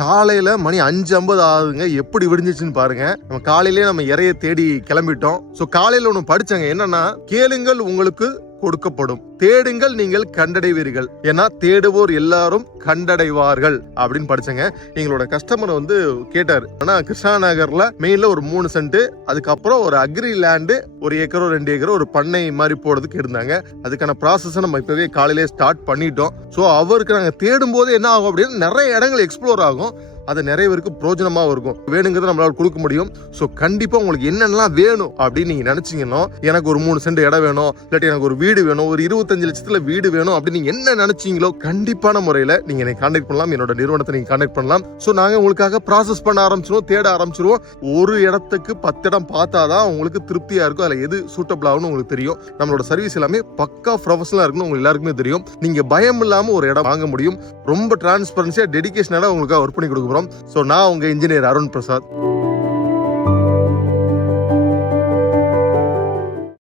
காலையில மணி 5:50 ஆகுதுங்க. எப்படி விடிஞ்சிச்சுன்னு பாருங்க. நம்ம காலையிலேயே நம்ம இறைய தேடி கிளம்பிட்டோம். சோ காலையில ஒண்ணு படிச்சங்க, என்னன்னா கேளுங்கள் உங்களுக்கு கொடுக்கப்படும், தேடுங்கள் நீங்கள் கண்டடைவீர்கள், ஏன்னா தேடுவோர் எல்லாரும் கண்டடைவார்கள் அப்படின்னு படிச்சங்க. எங்களோட கஸ்டமர் வந்து கேட்டாரு, ஆனா கிருஷ்ணா நகர்ல மெயின்ல ஒரு 3 சென்ட், அதுக்கப்புறம் ஒரு அக்ரி லேண்டு 1 ஏக்கரோ 2 ஏக்கரோ ஒரு பண்ணை மாதிரி போடுறதுக்கு இருந்தாங்க. அதுக்கான ப்ராசஸ் நம்ம இப்பவே காலையிலே ஸ்டார்ட் பண்ணிட்டோம். ஸோ அவருக்கு நாங்கள் தேடும் போது என்ன ஆகும் அப்படின்னு நிறைய இடங்கள் எக்ஸ்ப்ளோர் ஆகும். அது நிறைய பேருக்கு பிரோஜனமாக இருக்கும். வேணுங்கிறத நம்மளால கொடுக்க முடியும். ஸோ கண்டிப்பா உங்களுக்கு என்னென்னலாம் வேணும் அப்படின்னு நீங்க நினைச்சீங்கன்னா, எனக்கு ஒரு 3 சென்ட் இடம் வேணும், இல்லாட்டி எனக்கு ஒரு வீடு வேணும், ஒரு 25 லட்சத்துல வீடு வேணும் அப்படின்னு நீங்க என்ன நினைச்சீங்களோ கண்டிப்பான முறையில நீங்க என்னை கான்டாக்ட் பண்ணலாம். என்னோட நிறுவனத்தை நீங்க கான்டாக்ட் பண்ணலாம். ஸோ நாங்க உங்களுக்காக ப்ராசஸ் பண்ண ஆரம்பிச்சிருவோம், தேட ஆரம்பிச்சிருவோம். ஒரு இடத்துக்கு 10 இடம் பார்த்தாதான் உங்களுக்கு திருப்தியா இருக்கும். அதுல எது சூட்டபிள் ஆகும்னு உங்களுக்கு தெரியும். நம்மளோட சர்வீஸ் எல்லாமே பக்கா ப்ரொஃபஷனலா இருக்குன்னு உங்களுக்கு எல்லாருக்குமே தெரியும். நீங்க பயம் இல்லாம ஒரு இடம் வாங்க முடியும். ரொம்ப டிரான்ஸ்பரன்சியா டெடிகேஷனால உங்களுக்கு ஒர்க் பண்ணி கொடுக்க போறோம். சோ நான் உங்க இன்ஜினியர் அருண் பிரசாத்.